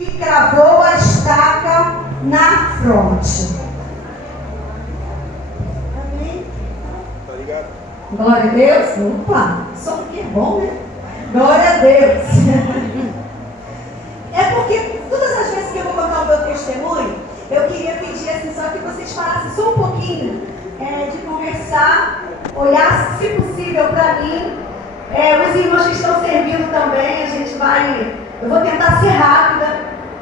E cravou a estaca na fronte. Amém? Tá ligado? Glória a Deus. Opa, só que é bom, né? Glória a Deus. É porque todas as vezes que eu vou contar o meu testemunho, eu queria pedir assim, só que vocês falassem só um pouquinho de conversar, olhar, se possível, para mim. Os irmãos que estão servindo também, a gente vai. Eu vou tentar ser rápida,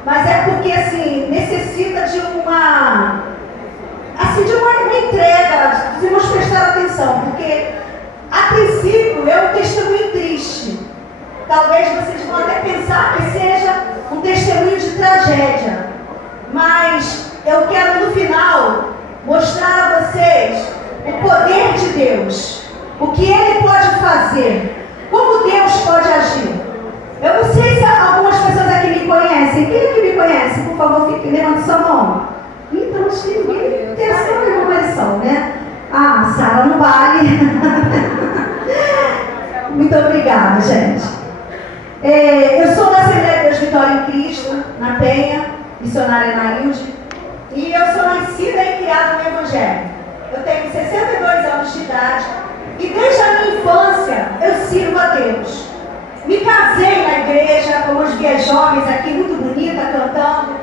mas é porque assim, necessita de uma entrega, os irmãos prestaram atenção, porque a princípio é um testemunho triste. Talvez vocês vão até pensar que seja um testemunho de tragédia, mas eu quero no final mostrar a vocês o poder de Deus, o que Ele pode fazer, como Deus pode agir. Eu não sei se algumas pessoas aqui me conhecem. Quem aqui me conhece? Por favor, fique levando sua mão. Então, acho que ninguém tem essa condição, né? Ah, Sara, não vale. Muito obrigada, gente. Eu sou da Assembleia de Deus Vitória em Cristo, na Penha, missionária na Ilde. E eu sou nascida e criada no Evangelho. Eu tenho 62 anos de idade. E desde a minha infância, eu sirvo a Deus. Me casei na igreja, como os guias jovens aqui, muito bonita, cantando.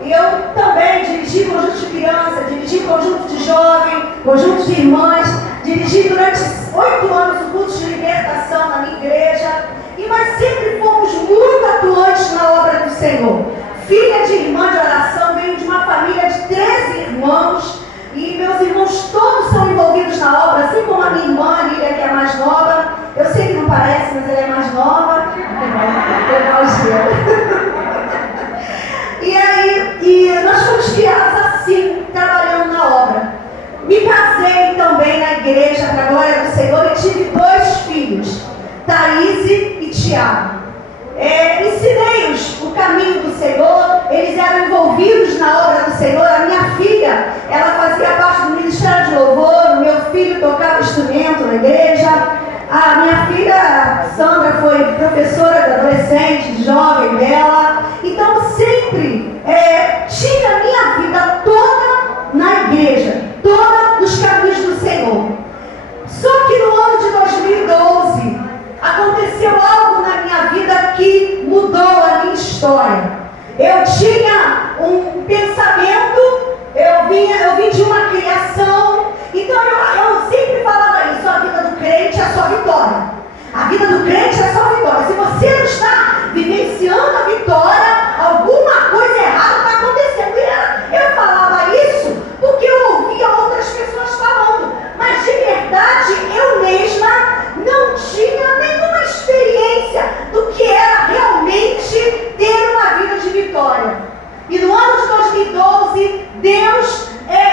E eu também dirigi conjunto de crianças, dirigi conjunto de jovens, conjunto de irmãs. Dirigi durante 8 anos o culto de libertação na minha igreja. E nós sempre fomos muito atuantes na obra do Senhor. Filha de irmã de oração, venho de uma família de 13 irmãos. E meus irmãos todos são envolvidos na obra, assim como a minha irmã, a Lília, que é a mais nova. Eu sei que não parece, mas ela é mais nova. E nós fomos criados assim, trabalhando na obra. Me casei também na igreja, para a glória do Senhor, e tive 2 filhos, Thaís e Tiago. Ensinei-os o caminho do Senhor, eles eram envolvidos na obra do Senhor. A minha filha, ela fazia parte do ministério de louvor, o meu filho tocava instrumento na igreja. A minha filha, Sandra, foi professora de adolescente, de jovem dela. Então, sempre tive a minha vida toda na igreja, toda nos caminhos do Senhor. Só que no ano de 2012, aconteceu algo na minha vida que mudou a minha história. Eu tinha um pensamento, eu vim de uma criação, então eu sempre falava isso: a vida do crente é só vitória. A vida do crente é só vitória. Se você não está vivenciando a vitória, alguma coisa errada está acontecendo. E eu falava isso porque eu ouvia outras pessoas falando, mas de verdade eu mesma não tinha nenhuma experiência do que era realmente ter uma vida de vitória. E no ano de 2012, Deus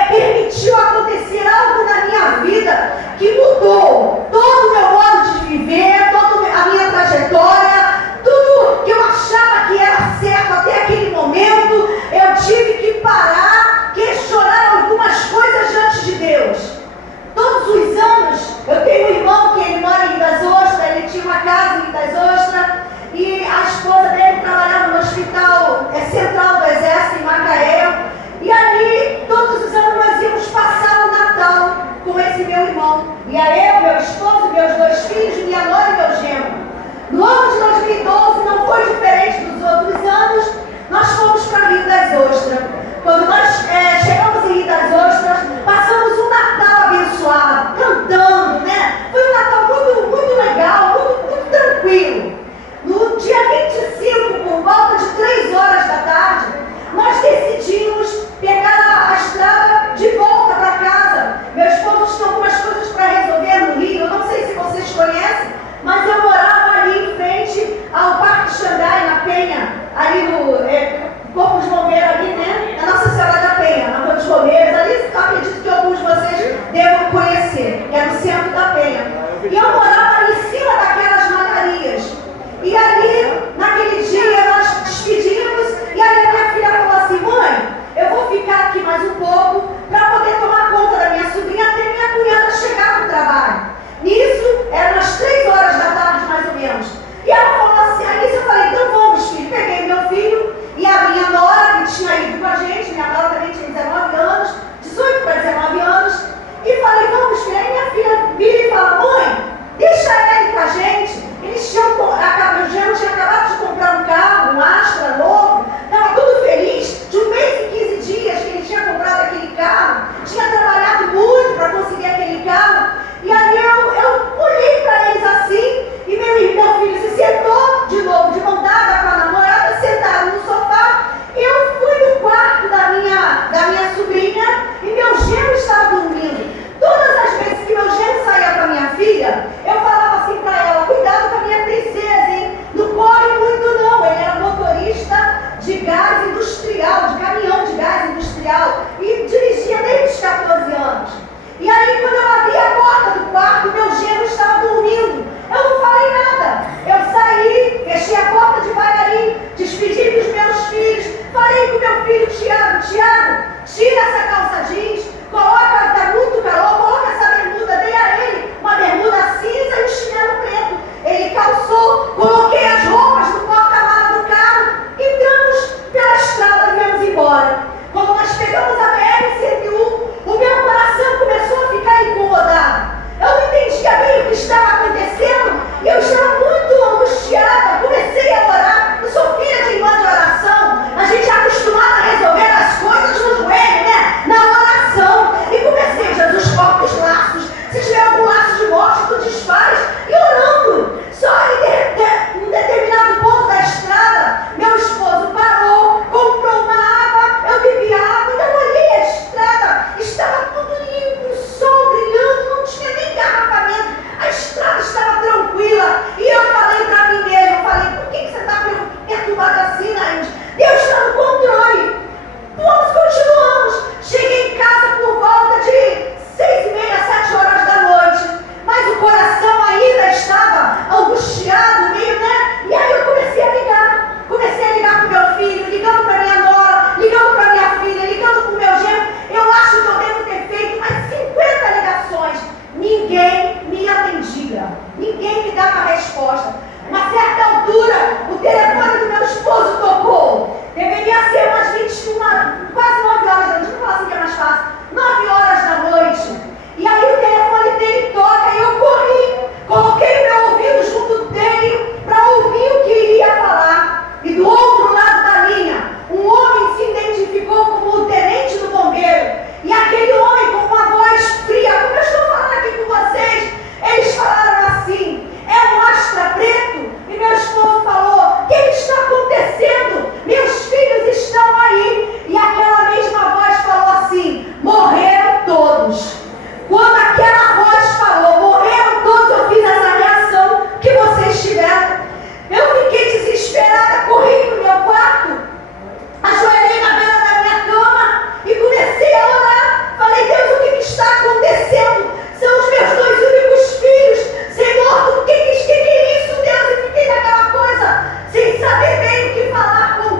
permitiu acontecer algo na minha vida que mudou todo o meu modo de viver, toda a minha trajetória, tudo que eu achava que era certo até aquele momento. Eu tive que parar, questionar algumas coisas diante de Deus. Todos os anos, eu tenho um irmão que ele mora em Rio das Ostras, ele tinha uma casa em Rio das Ostras, e a esposa dele trabalhava no hospital central do Exército, em Macaé. E ali, todos os anos, nós íamos passar o Natal com esse meu irmão. E aí eu, meu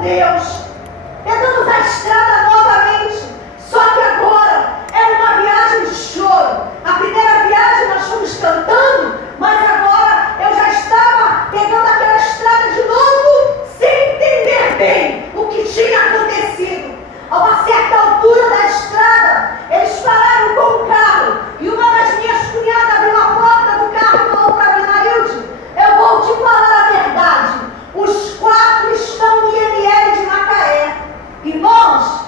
Deus. Entramos a estrada novamente. Só que agora era uma viagem de choro. A primeira viagem nós fomos cantando, mas agora eu já estava pegando aquela estrada de novo, sem entender bem o que tinha acontecido. A uma certa altura da estrada, eles pararam com o carro e uma das minhas cunhadas abriu a porta do carro e falou para mim: Nailde, eu vou te falar a verdade. Os 4 estão no IML de Macaé. Irmãos,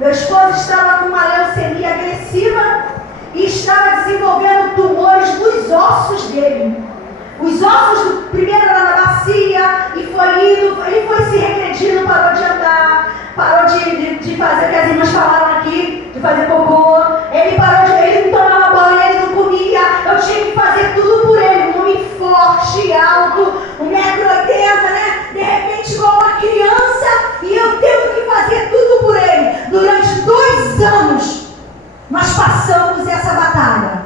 Meu esposo estava com uma leucemia agressiva e estava desenvolvendo tumores nos ossos dele. Os ossos, primeiro era na bacia, e foi indo, ele foi se regredindo, parou de andar, parou de fazer o que as irmãs falaram aqui, de fazer cocô. Ele parou de, ele não tomava banho, ele não comia. Eu tinha que fazer tudo por ele, um homem forte, alto, 1,80 m, né? De repente, igual uma criança, e eu tendo que fazer tudo por ele. Durante 2 anos, nós passamos essa batalha.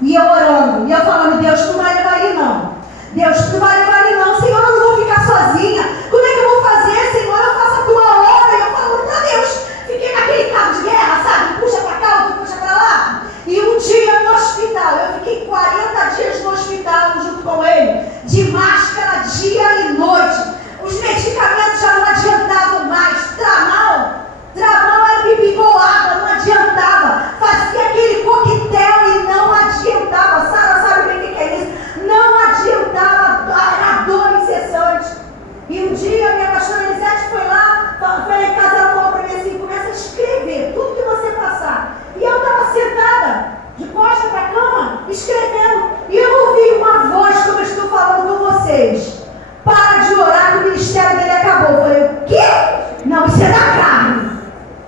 E eu orando, e eu falando, Deus, tu não vai levar ele não. Deus, tu não vai levar ele não. Senhor, eu não vou ficar sozinha. Como é que eu vou fazer, Senhor? Eu faço a tua obra. E eu falo, meu Deus, fiquei naquele cabo de guerra, sabe? Puxa pra cá, outro puxa pra lá. E um dia no hospital, eu fiquei 40 dias no hospital junto com ele, de máscara dia e noite. Os medicamentos já não adiantavam mais. Tramal era bibigolada, não adiantava. Fazia aquele coquetel e não adiantava. Sara sabe bem o que é isso? Não adiantava, era dor incessante. E um dia minha pastora Elisete foi lá em casa, ela falou para mim assim, começa a escrever tudo que você passar. E eu estava sentada, de costas para a cama, escrevendo. E eu ouvi uma voz, como eu estou falando com vocês. Para de orar que o ministério dele acabou. Eu falei, o quê? Não, isso é da carne.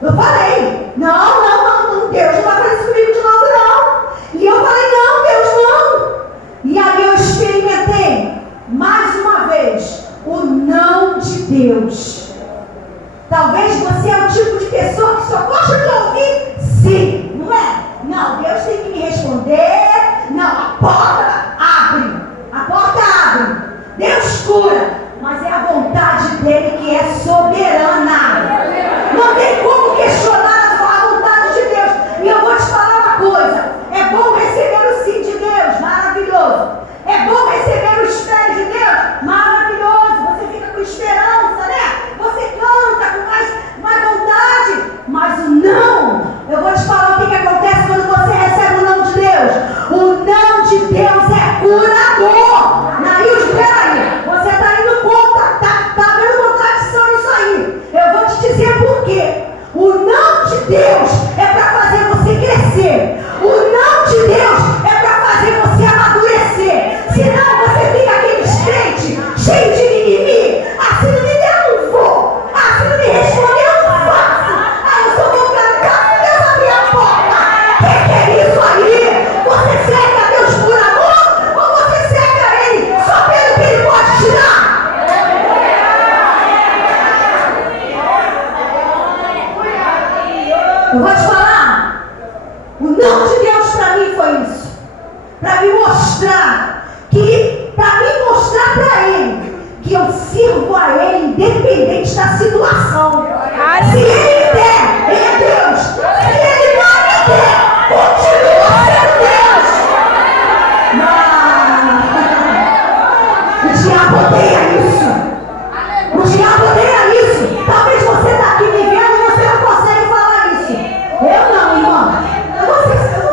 Eu falei, não, Deus não vai fazer isso comigo de novo, não. E eu falei, não, Deus, não. E aí eu experimentei, mais uma vez, o não de Deus. Talvez você é o tipo de pessoa que só gosta de ouvir sim, não é? Não, Deus tem que me responder. Não, a porta abre. Deus cura, mas é a vontade dele que é soberana. Não tem como questionar a vontade de Deus. E eu vou te falar uma coisa. É bom receber o sim de Deus, maravilhoso. É bom receber o espelho de Deus, maravilhoso. Você fica com esperança, né? Você canta com mais vontade. Mas o não, eu vou te falar o que acontece quando você recebe o não de Deus. O não de Deus é curador. Peraí, você está indo contra, tá vendo contradição nisso aí. Eu vou te dizer por quê. O não de Deus é para fazer você crescer. O não de Deus é para fazer você amadurecer. Senão você fica aquele crente cheio de mimimi. Se não me der, eu não vou. Se não me responder, eu não faço. Eu só vou cantar se Deus abrir a porta. Que é isso aí? Você segue a Deus por amor ou você segue a Ele só pelo que Ele pode te dar? Eu vou te falar, o não de Deus para mim foi isso. Para me mostrar para Ele que eu sirvo a Ele independente da situação. Se Ele der, Ele é Deus. Se Ele não me der, continua sendo Deus. O diabo odeia isso. O diabo odeia isso. Talvez você está aqui me vendo e você não consegue falar isso. Eu não, irmão. Eu vou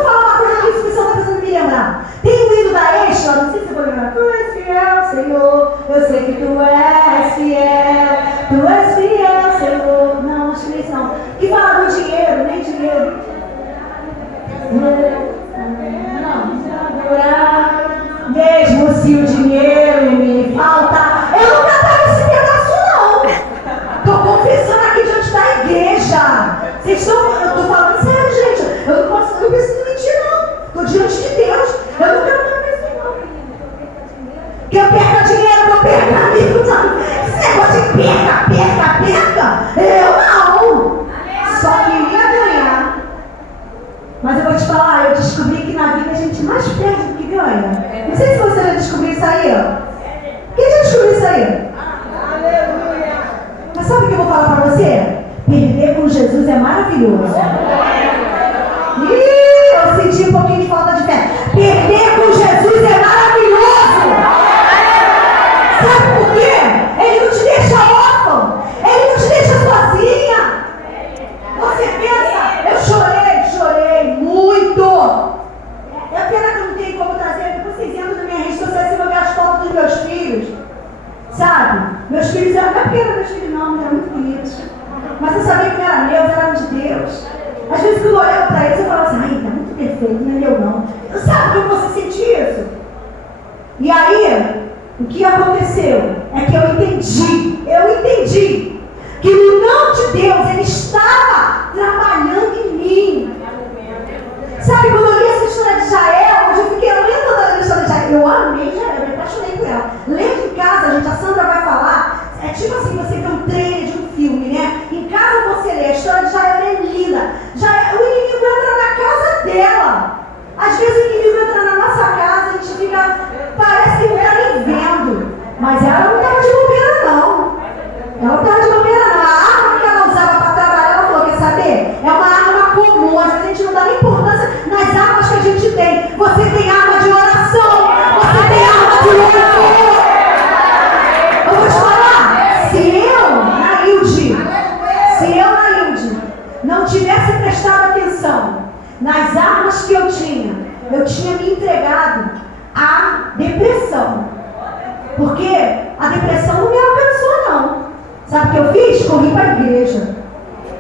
falar uma coisa aqui que você está precisando me lembrar. Tem um hino da Extra, não sei se você vai lembrar. Tu és fiel, Senhor. Eu sei que tu és fiel. Tu és fiel, Senhor. Não, acho que isso não. Que fala do dinheiro, nem dinheiro. Não. Mesmo se o dinheiro me falta. Eu não cantava esse pedaço, não. Estou confessando aqui diante da igreja. Eu estou falando sério, gente. Eu não preciso mentir, não. Estou diante de Deus. Eu não cantava isso, não. Que eu perca dinheiro, que eu perca amigo. Esse negócio de perca. Eu não. Só queria ganhar. Mas eu vou te falar, eu descobri que na vida a gente mais perde do que ganha. Não sei se você já descobriu isso aí, ó. Quem já descobriu isso aí? Aleluia! Mas sabe o que eu vou falar pra você? Perder com Jesus é maravilhoso. Eu senti um pouquinho de falta de fé. Perder com Jesus é maravilhoso. Sabe por quê? Ele não te deixa órfão. Ele não te deixa sozinha. Você pensa, eu chorei muito. É pena que eu não tenho como trazer. Depois vocês entram na minha rede social e vão ver as fotos dos meus filhos. Sabe? Meus filhos eram até pequenos, meus filhos não eram muito bonitos. Mas você sabia que nem eram meus, eram de Deus. Às vezes quando eu olhava para eles, eu falava assim, ai, tá muito perfeito, não é meu não. Sabe como você sente isso? E aí, o que aconteceu é que eu entendi que o não de Deus, ele estava trabalhando em mim. Sabe, quando eu li essa história de Jael, eu fiquei lendo toda a história de Jael, eu amei Jael, eu me apaixonei por ela. Lendo em casa, gente, a Sandra vai falar, é tipo assim, você vê um trailer de um filme, né? Em casa você lê, a história de Jael é linda. O inimigo entra na casa dela. Às vezes o inimigo entra na nossa casa, a gente fica, parece que não está nem vendo. Mas ela não estava de bobeira, não. Ela não estava de bobeira, não. A arma que ela usava para trabalhar, ela falou, quer saber? É uma arma comum, às vezes a gente não dá nem importância nas armas que a gente tem. Você tem arma de oração, você tem arma de louvor. Eu vou te falar, se eu, Nailde, não tivesse prestado atenção nas armas que eu tinha me entregado à depressão. Porque a depressão não me alcançou, não. Sabe o que eu fiz? Corri para a igreja.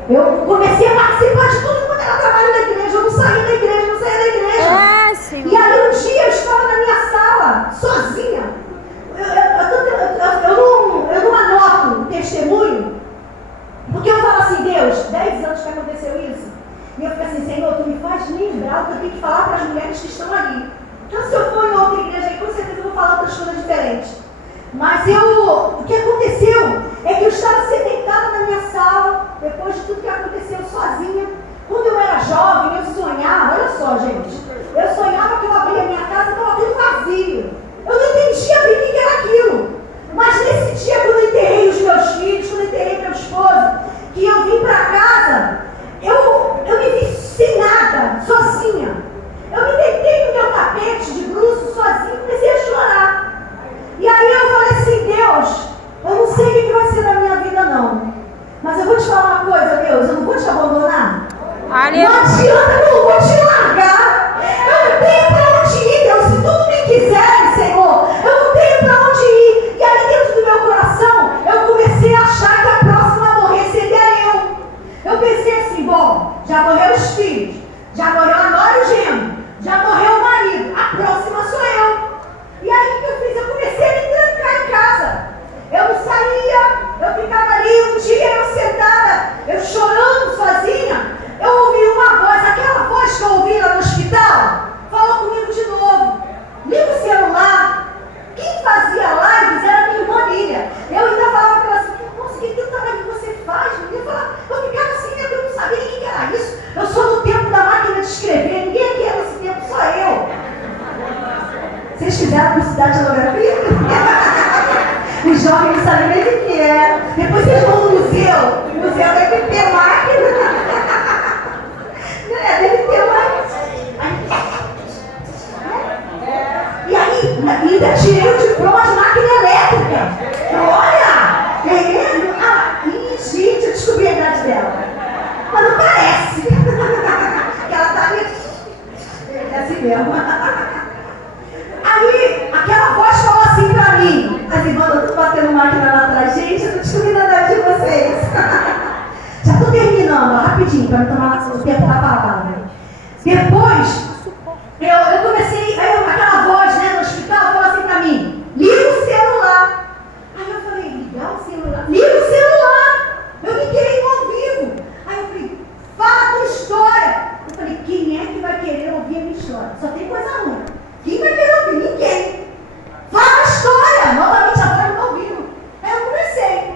Eu comecei a participar de tudo quando era trabalho da igreja. Eu não saía da igreja, sim. E aí um dia eu estava na minha sala, sozinha. Eu não anoto o testemunho, porque eu falo assim, Deus, 10 anos que aconteceu isso. E eu fico assim, Senhor, tu me faz lembrar o que eu tenho que falar para as mulheres que estão ali. Então se eu for em outra igreja aí, com certeza eu vou falar outras coisas diferentes. Mas o que aconteceu é que eu estava sentada na minha sala, depois de tudo que aconteceu, sozinha. Quando eu era jovem, eu sonhava, olha só, gente, eu sonhava que eu abria a minha casa e estava tudo vazio. Eu não entendia bem o que era aquilo. Mas nesse dia, quando eu enterrei os meus filhos, quando eu enterrei meu esposo, que eu vim para casa, eu me vi sem nada, sozinha. Eu me deitei no meu tapete de bruços, sozinha, e comecei a chorar. E aí eu falei assim, Deus, eu não sei o que vai ser da minha vida não. Mas eu vou te falar uma coisa, Deus, eu não vou te abandonar. Não adianta, eu não vou te largar. Eu não tenho para onde ir, Deus. Se tu não me quiseres, Senhor, eu não tenho para onde ir. E aí dentro do meu coração, eu comecei a achar que a próxima a morrer seria eu. Eu pensei assim, bom, já morreu os filhos, já morreu a nora e o genro, já morreu o marido, a próxima sou eu. E aí o que eu fiz? Eu comecei a me trancar em casa. Eu não saía, eu ficava ali, um dia eu sentada, eu chorando sozinha, eu ouvi uma voz, aquela voz que eu ouvi lá no hospital, falou comigo de novo. Liga o celular. Quem fazia lives era a minha irmã Lília. Eu ainda falava para ela assim, nossa, que trabalho você faz? Eu ficava assim, eu não sabia nem o que era isso. Eu sou do tempo da máquina de escrever, ninguém aqui era nesse tempo, só eu. Vocês fizeram cursidade de geografia? Os jovens não sabem nem o que é. Depois vocês vão no museu. O museu deve ter máquina. Deve ter máquina. E aí, ainda tirei o diploma de máquina elétrica. Olha! Gente, eu descobri a idade dela. Mas não parece. Que ela tá ali. É assim mesmo. Aí, aquela voz falou assim pra mim. As irmãs estão batendo máquina lá atrás. Gente, eu não descobri nada de vocês. Já estou terminando, rapidinho, para não tomar o tempo da palavra. Depois, eu comecei, aquela voz, né, no hospital, falou assim pra mim, liga o celular. Aí eu falei, ligar o celular? Liga o celular! Eu me queria ao vivo. Aí eu falei, fala a tua história. Eu falei, quem é que vai querer ouvir a minha história? Só tem coisa ruim. Quem vai querer ouvir? Ninguém. Fala a história. Novamente a voz não ouvindo. Aí eu comecei.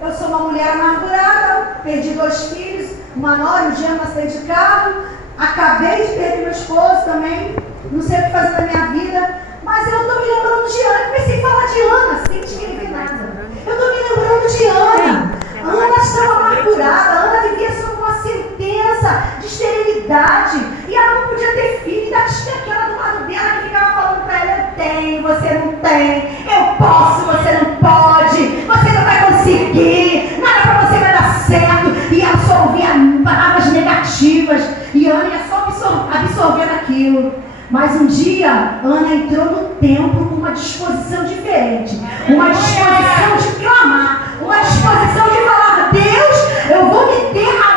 Eu sou uma mulher amargurada, perdi 2 filhos, uma nora, um dia no acidente de carro, acabei de perder meu esposo também, não sei o que fazer na minha vida, mas eu estou me lembrando de Ana. Eu comecei a falar de Ana, sem escrever nada. Eu estou me lembrando de Ana. Ana estava amargurada, Ana vivia sob uma sentença de esterilidade, e ela não podia ter filho, e ainda tinha aquela do lado dela que ficava falando para ela, eu tenho, você não tem, eu posso, você não pode, você não vai conseguir, nada para você vai dar certo, e ela só ouvia palavras negativas, e Ana ia só absorvendo aquilo. Mas um dia, Ana entrou no templo com uma disposição diferente, uma disposição de clamar, uma disposição de falar, Deus, eu vou me derramar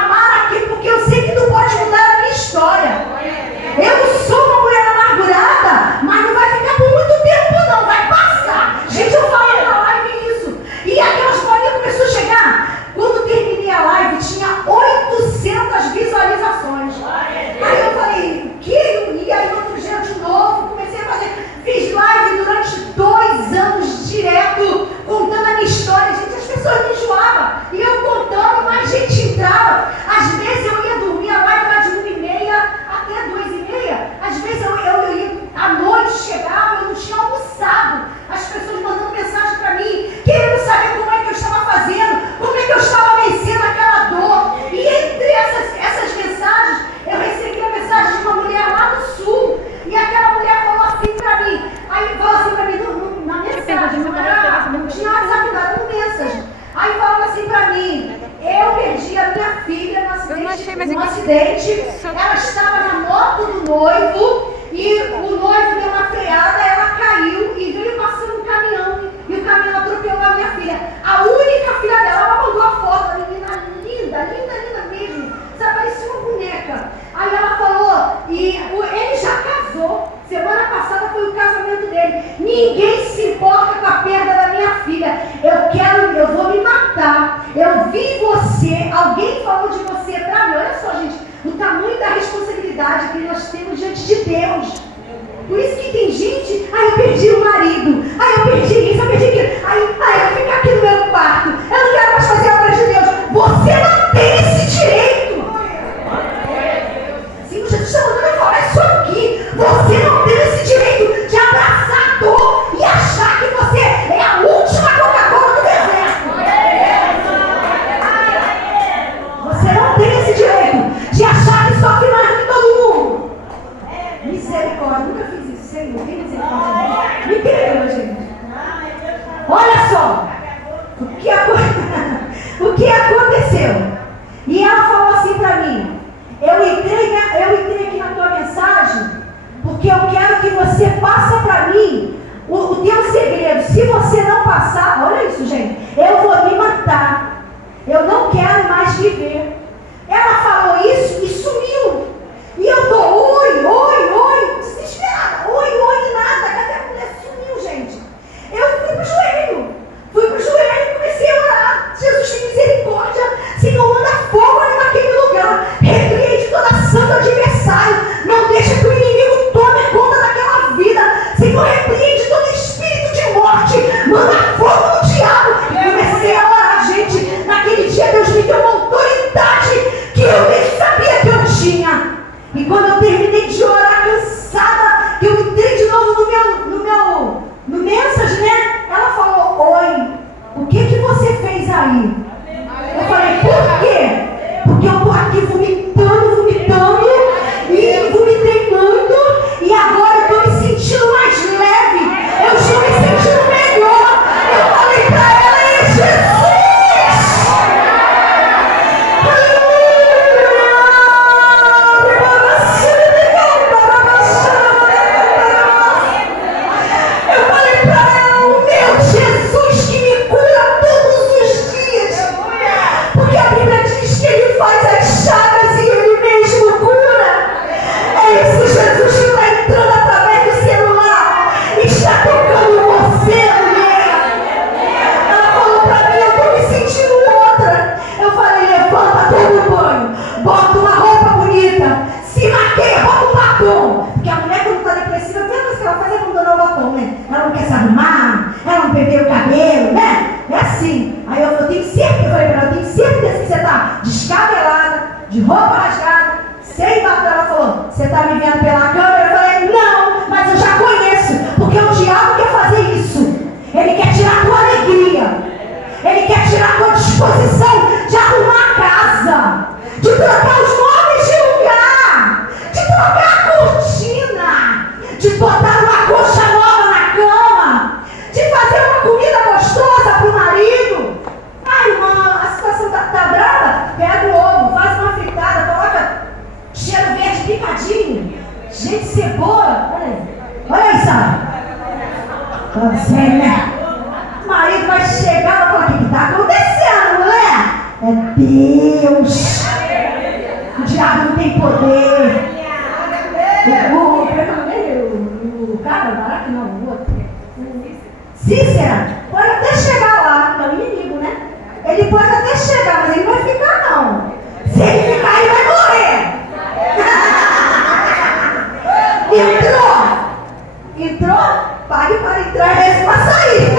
num acidente. Ela estava na moto do noivo e o noivo deu uma freada, ela caiu e veio passando um caminhão e o caminhão atropelou a minha filha. A única filha dela, ela mandou a foto, a menina linda mesmo, sabe, parecia uma boneca. Aí ela falou, ele já casou, semana passada foi o casamento dele. Ninguém se importa com a perda da minha filha. Eu vou me matar. Eu vi você, alguém falou de você pra mim. Olha só, gente, o tamanho da responsabilidade que nós temos diante de Deus. Por isso que tem gente, eu perdi o marido, eu perdi isso, eu perdi aquilo, eu vou ficar aqui no meu quarto, eu não quero mais fazer a obra de Deus. Você não tem esse direito. Sim, Jesus está mandando eu falar isso aqui. Você não tem esse direito de abraçar a dor e achar que você é a última Coca-Cola do deserto. Você não tem esse direito de achar que sofre mais do que todo mundo. Misericórdia, nunca fiz isso, Senhor, tem misericórdia. Me perdoa, gente. Olha só, o que aconteceu? E ela falou assim pra mim, eu entrei aqui na tua mensagem, porque eu quero que você passe pra mim o teu segredo. Se você não passar, olha isso, gente, eu vou me matar. Eu não quero mais viver. Ela falou isso e sumiu. E eu tô, oi, desesperada. Oi, nada. Cadê a mulher? Sumiu, gente. Eu fui pro joelho e comecei a orar. Jesus tem misericórdia. Senhor, manda fogo ali naquele lugar. Repreende toda ação do adversário. Não deixa que o inimigo tome conta daquela vida. Senhor, repreende todo espírito de morte. Manda fogo no diabo. E comecei a orar, gente. Naquele dia Deus me deu uma autoridade que eu nem sabia que eu tinha. E quando eu terminei de orar cansada, que eu entrei de novo no mensagem, né? Ela falou, oi, o que você fez aí? Eu falei, por quê? Porque eu tô aqui vomitando, e vomitei muito, e agora eu tô me sentindo mais leve, eu estou me sentindo melhor. Eu falei pra ela, Jesus! Porque a mulher, quando está depressiva, a primeira coisa que ela faz é abandonar o batom, né? Ela não quer se arrumar, ela não penteia o cabelo, né? É assim. Aí eu tenho certeza, eu falei pra ela, eu tenho certeza que você está descabelada, de roupa rasgada, sem batom. Ela falou, você está me vendo pela câmera? Eu falei, não, mas eu já conheço, porque o diabo quer fazer isso. Ele quer tirar a tua alegria. Ele quer tirar a tua disposição de arrumar a casa, de trocar os móveis de lugar, de trocar a cortina, de botar uma coxa nova na cama, de fazer uma comida gostosa para o marido. Irmã, a situação tá brava? Pega o ovo, faz uma fritada, coloca cheiro verde picadinho, gente, cebola. Olha aí, Sara. Você, né? O marido vai chegar e falar, o que está acontecendo, mulher? É Deus. O diabo não tem poder. O cara, Barack, não, o outro. Cícera, pode até chegar lá, é o inimigo, né? Ele pode até chegar, mas ele não vai ficar, não. Se ele ficar, ele vai morrer. Entrou, pague para entrar e reze para sair.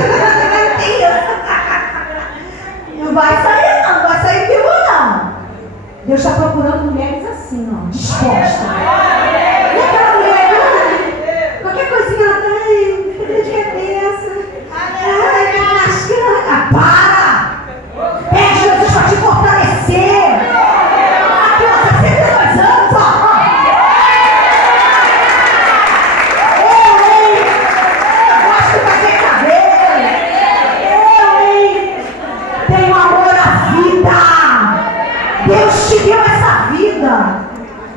Não vai sair, não vai sair vivo, não. Deus está procurando mulheres assim, ó, dispostas. E aquela mulher, qualquer coisinha, ela tá, fica de cabeça. Ai, lascando. Para! Pede Jesus para te fortalecer. Aqui, ó, 62 anos, ó. Eu gosto de fazer cabelo. Tenho amor à vida. Deus te deu essa vida.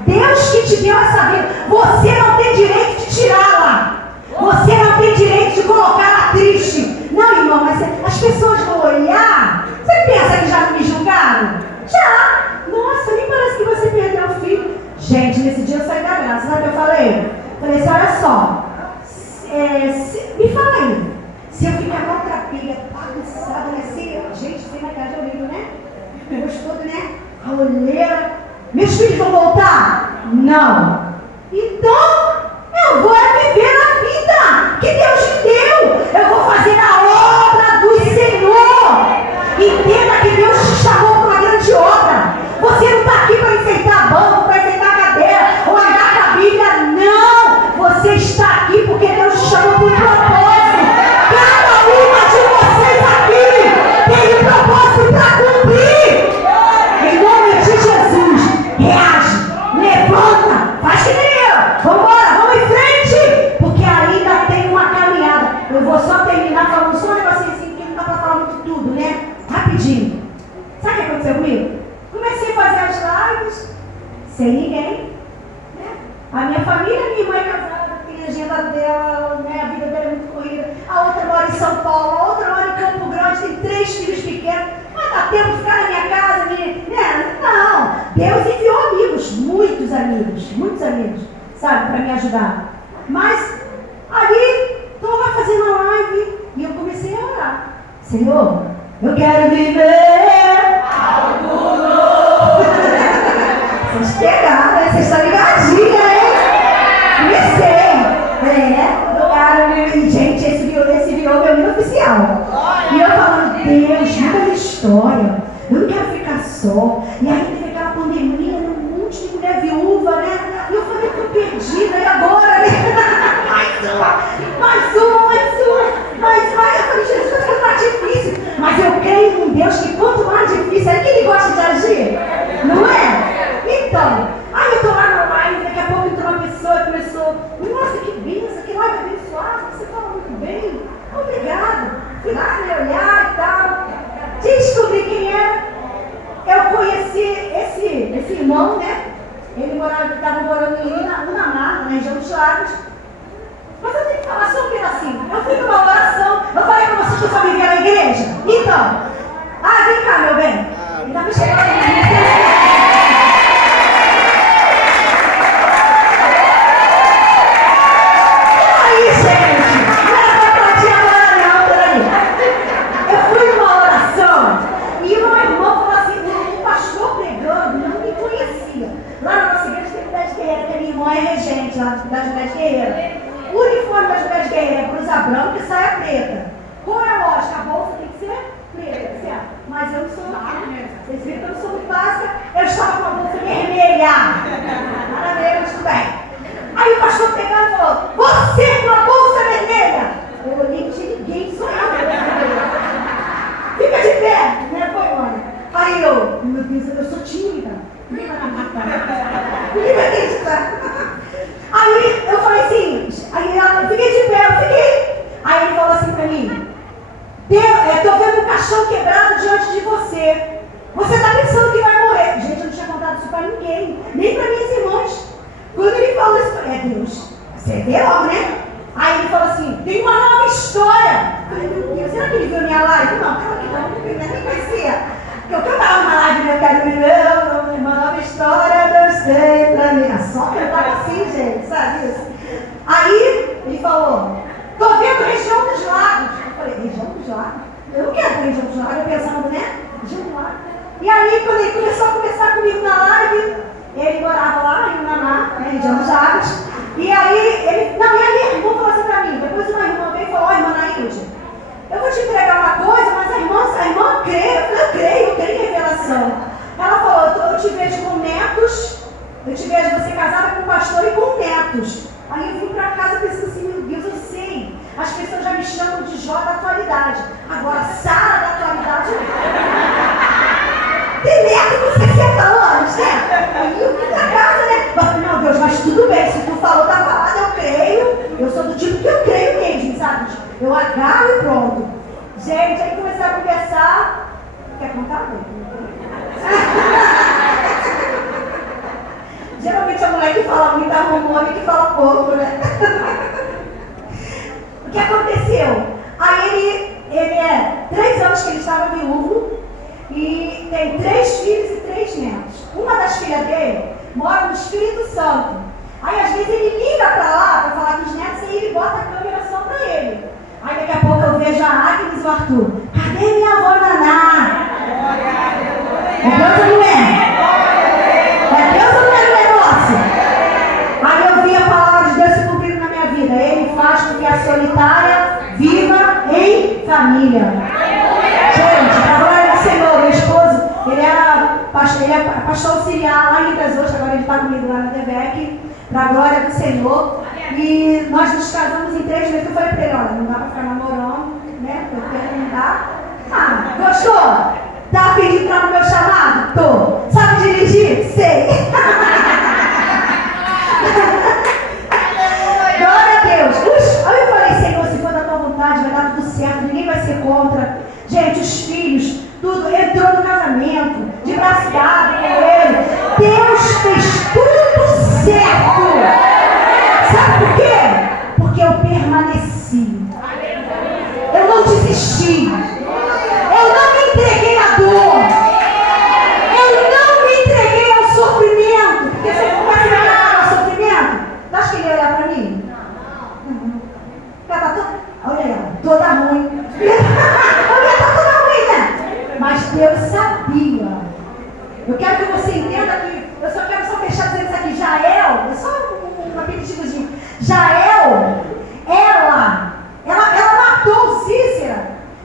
Deus que te deu essa vida. Você não tem direito de tirá-la. Você não tem direito de colocá-la triste. Não, irmão, mas as pessoas vão olhar. Você pensa que já não me julgaram? Já. Nossa, nem parece que você perdeu o filho. Gente, nesse dia eu saí da graça. Sabe o que eu falei? Falei assim, olha só. Me fala aí. Se eu ficar com outra pilha bagunçada, né? Gente, você na casa é horrível, né? Gostoso, né? A olheira. Meus filhos vão voltar? Não. Então, eu vou viver a vida que Deus me deu. Eu vou fazer a obra do Senhor. Entenda que Deus te chamou para uma grande obra. Você não está aqui para enfeitar banco, para enfeitar cadeira, ou andar com a Bíblia. Não. Você está aqui porque Deus te chamou por um propósito. Cada uma de vocês aqui tem um propósito para cumprir. Em nome de Jesus. Reage, levanta, faz que nem eu. Vamos embora, vamos em frente. Porque ainda tem uma caminhada. Eu vou só terminar falando só um negocinho assim, porque não dá para falar muito tudo, né? Rapidinho. Sabe o que aconteceu comigo? Comecei a fazer as lives sem ninguém, né? A minha família, minha irmã é casada, tem a agenda dela, né? A vida dela é muito corrida. A outra mora em São Paulo, a outra mora em Campo Grande, tem 3 filhos pequenos. Mas dá tempo de ficar na minha casa, né? Não. Deus enviou amigos, muitos amigos, sabe, para me ajudar. Mas ali, estou lá fazendo a live e eu comecei a orar. Senhor, eu quero viver algo novo. Vocês pegaram, né? Vocês estão ligadinhos, hein? Comecei. Eu quero viver. Gente, esse virou meu hino oficial. E eu falando, Deus, muda a minha história. Eu não quero ficar só. E aí teve aquela pandemia, um monte de mulher viúva, né? E eu falei, tô perdida, e agora, né? Mais uma. Eu falei, Jesus, tá difícil. Mas eu creio em Deus que quanto mais difícil, é que Ele gosta de agir. Não é? Então, aí eu tô lá na live, daqui a pouco entrou uma pessoa e começou, nossa, que bênção, que live abençoada, você fala muito bem. Obrigado. Fui lá, né, olhar e tal. Descobri quem era. Eu conheci esse irmão, né? Ele estava morando em Unamar, na região dos Lagos. Mas eu tenho que falar só um pedacinho. Eu fui numa oração. Eu falei para vocês que eu só vivia na igreja. Então, vem cá, meu bem. Ele está me chamando. Das mulheres guerreiras. O uniforme das mulheres guerreiras é blusa branca e saia preta. Qual é a lógica? A bolsa tem que ser preta, certo? Mas eu não sou vocês viram que eu não sou muito básica. Eu estava com a bolsa vermelha. Maravilha, mas tudo bem. Aí o pastor pegou e falou, você com a bolsa vermelha. Eu olhei, não tinha ninguém, sou eu. Fica de pé, né? Foi embora. Aí eu, meu Deus, eu sou tímida. Ninguém vai acreditar. Aí eu falei assim, eu fiquei de pé, eu fiquei. Aí ele falou assim pra mim, estou vendo um caixão quebrado diante de você. Você está pensando que vai morrer. Gente, eu não tinha contado isso pra ninguém, nem pra minhas irmãs. Quando ele falou isso, Deus, você vê logo, né? Aí ele falou assim, tem uma nova história. Eu falei, meu Deus, será que ele viu minha live? Não, claro que não, eu nem conhecia. Eu cantava uma live, né? Eu quero viver uma nova história, Deus tem pra mim. Só cantava assim, gente, sabe isso? Aí ele falou, tô vendo região dos lagos. Eu falei, região dos lagos? Eu não quero região dos lagos, eu pensando, né? Região dos lagos. E aí, quando ele começou a conversar comigo na live, ele morava lá em Unamar, né? Região dos lagos. E aí, e a minha irmã falou assim pra mim, depois uma irmã veio e falou, irmã Nailde, eu vou te entregar uma coisa, mas a irmã crê. Eu creio em revelação. Ela falou, eu te vejo com netos, eu te vejo você casada com um pastor e com netos. Aí eu vim pra casa pensando assim, meu Deus, eu sei. As pessoas já me chamam de Jó da atualidade. Agora, Sara da atualidade. Tem neto com 60 anos, né? Aí eu vim pra casa, né? Eu falei, não, Deus, mas tudo bem, se tu falou, tá falado, eu creio. Eu sou do tipo que eu creio mesmo, sabe? Eu agarro e pronto. Gente, aí comecei a conversar. Quer contar? como um homem que fala pouco, né? O que aconteceu? Aí ele é 3 anos que ele estava viúvo e tem 3 filhos e 3 netos. Uma das filhas dele mora no Espírito Santo. Aí às vezes ele liga para lá para falar com os netos e ele bota a câmera só para ele. Aí daqui a pouco eu vejo a Agnes e o Arthur. Cadê minha avó Naná? É Deus ou não é? É Deus ou não é o negócio? Aí eu vi a palavra de Deus se cumprindo na minha vida. Ele faz com que a solitária viva em família. Gente, para a glória do Senhor, meu esposo, ele é pastor auxiliar lá em Rio Ostras, agora ele está comigo lá na DEVEC, para a glória do Senhor. E nós nos casamos em 3 meses. Eu falei para ele, olha, não dá para ficar namorando, né? Porque não dá. Ah, gostou? Tá afim de entrar no meu chamado? Tô. Sabe dirigir? Sei. Glória a Deus. Aí eu falei, Senhor, se for da tua vontade, vai dar tudo certo, ninguém vai ser contra. Gente, os filhos, tudo, entrou no casamento, de braço dado com ele. Deus fez tudo certo. Sabe por quê? Porque eu permaneci. Eu não desisti. Eu não me entreguei à dor. Eu não me entreguei ao sofrimento. Porque se eu começar a me entregar ao sofrimento, tu acha que ele ia olhar para mim? Ela tá olha ela, toda ruim. Olha, ela tá toda ruim, né? Mas Deus sabia. Eu quero que você entenda que eu só quero fechar dizendo isso aqui. Jael, é só um aperitivozinho. Jael, ela matou Cícera,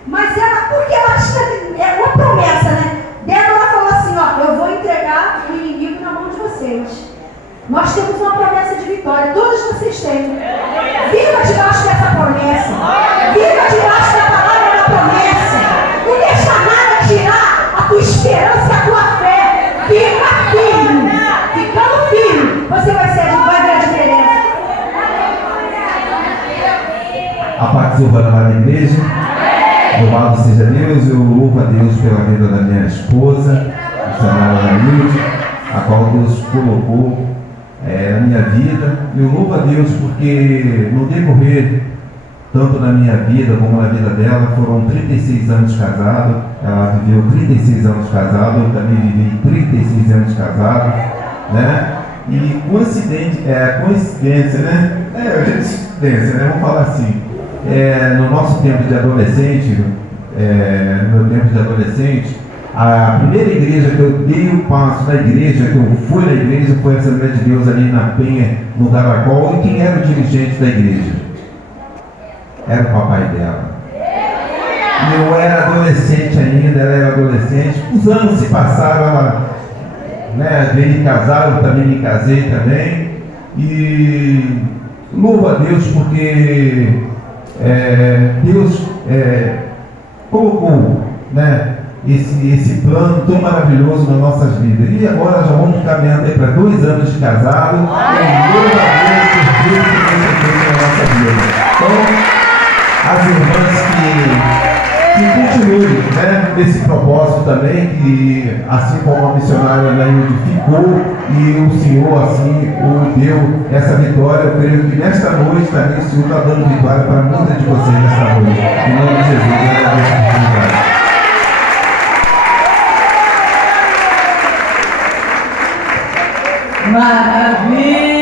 mas porque ela tinha, é uma promessa, né? Débora falou assim, ó, eu vou entregar o inimigo na mão de vocês. Nós temos uma promessa de vitória, todos vocês têm. Viva debaixo dessa promessa. Viva debaixo da palavra da promessa. Não deixa nada tirar a tua esperança, a tua fé. Fica firme. Ficando firme, você vai ver a diferença. A participação da igreja. Louvado seja Deus. Eu louvo a Deus pela vida da minha esposa, a senhora Anaílde, a qual Deus colocou na minha vida. Eu louvo a Deus porque no decorrer, tanto na minha vida como na vida dela, foram 36 anos casado. Ela viveu 36 anos casado, eu também vivi 36 anos casado, né? E coincidência, né? Coincidência, né? Vamos falar assim. No nosso tempo de adolescente, no meu tempo de adolescente, a primeira igreja que eu dei o passo na igreja, que eu fui na igreja, foi a Assembleia de Deus ali na Penha, no Caracol. E quem era o dirigente da igreja? Era o papai dela. Eu era adolescente ainda, ela era adolescente. Os anos se passaram, ela veio casar, eu também me casei também. E louvo a Deus porque Deus colocou, né, esse plano tão maravilhoso nas nossas vidas. E agora já vamos caminhando aí para 2 anos de casado. Louvo a Deus por tudo que Deus fez na nossa vida. Então, as irmãs que continuem, né, nesse propósito também, que assim como a missionária Nailde ficou e o Senhor assim o deu essa vitória, eu creio que nesta noite também o Senhor está dando vitória para muitas de vocês nesta noite. Em nome de Jesus, eu agradeço a oportunidade. Maravilha!